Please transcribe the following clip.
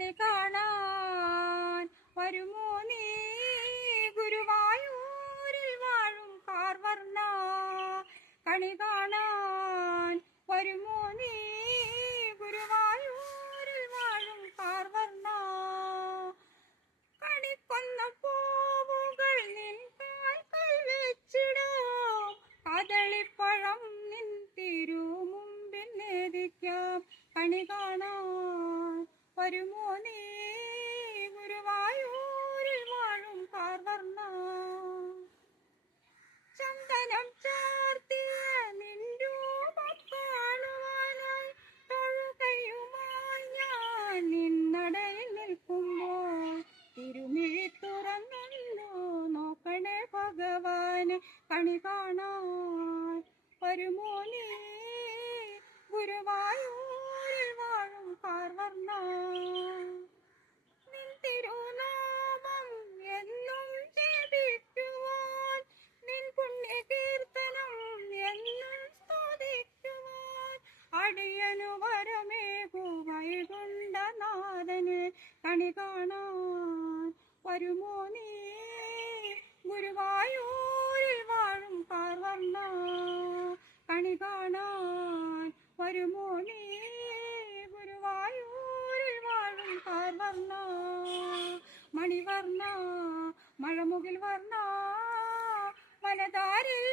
കണി കാണാൻ വരുമോ നീ ഗുരുവായൂരിൽ വാഴും കാർവർണ്ണ കണി കാണാൻ വരുമോ നീ ഗുരുവായൂരിൽ വാഴും കാർവർണ്ണ കണിക്കൊന്ന പൂവുകൾ നിൻ കാൽക്കൽ വെച്ചിടാം കദളിപ്പഴം നിൻ തിരുമുമ്പിൽ നേദിക്കാം കണി കാണാൻ വരുമോ നീ ഗുരുവായൂരിൽ വാഴും കാർവർണ്ണ ചന്ദനം ചാർത്തിയ നിൻ രൂപം കാണുവാനായി തൊഴുകയുമായി ഞാൻ നിന്നടയിൽ നിൽക്കുമ്പോൾ തിരുമിഴി തുറന്നല്ലോ നോക്കണേ ഭഗവാനെ കണി കാണാൻ വരുമോ നീ ഗുരുവായൂരിൽ വാഴും കാർവർണ്ണ നിൻ തിരുനാമം എന്നും ജപിക്കുവാൻ നിൻ പുണ്യകീർത്തനം എന്നും സ്തുതിക്കുവാൻ അടിയനു വരമേകു വൈകുണ്ഠനാഥന് കണി കാണാൻ വരുമോ നീ ഗുരുവായൂരിൽ വാഴും കാർവർണ്ണ കണി കാണാൻ വരുമോ നീ ഗുരുവായൂരിൽ വാഴും കാർവർണ്ണ മണിവർണ്ണ മഴമുകിൽ വർണ്ണ വനതാരിൽ